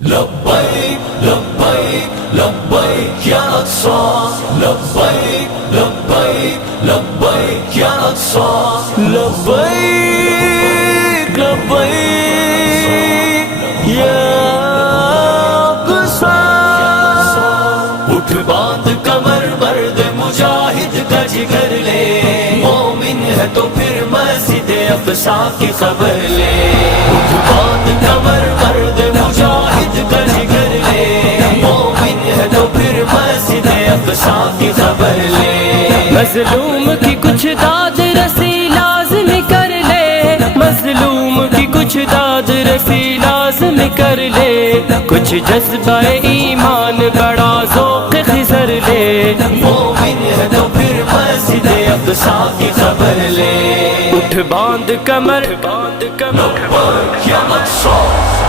لبیک لبیک لبیک یا اقصی لبیک لبیک لبیک یا اقصی لبیک لبیک یا اقصی اٹھ باندھ کمر مرد مجاہد کا جگر لے مومن ہے تو پھر مسجد اقصی کی خبر لے اٹھ باندھ کمر مرد مجاہد کا جگر لے مومن ہے تو پھر مسجد اقصی کی خبر لے مظلوم کی کچھ داد رسی لازم کر لے مظلوم کی کچھ داد رسی لازم کر لے کچھ جذبہ ایمان بڑا ذوق خضر لے مومن ہے تو پھر مسجد اقصی کی خبر لے اٹھ باندھ کمر لبیک یا اقصی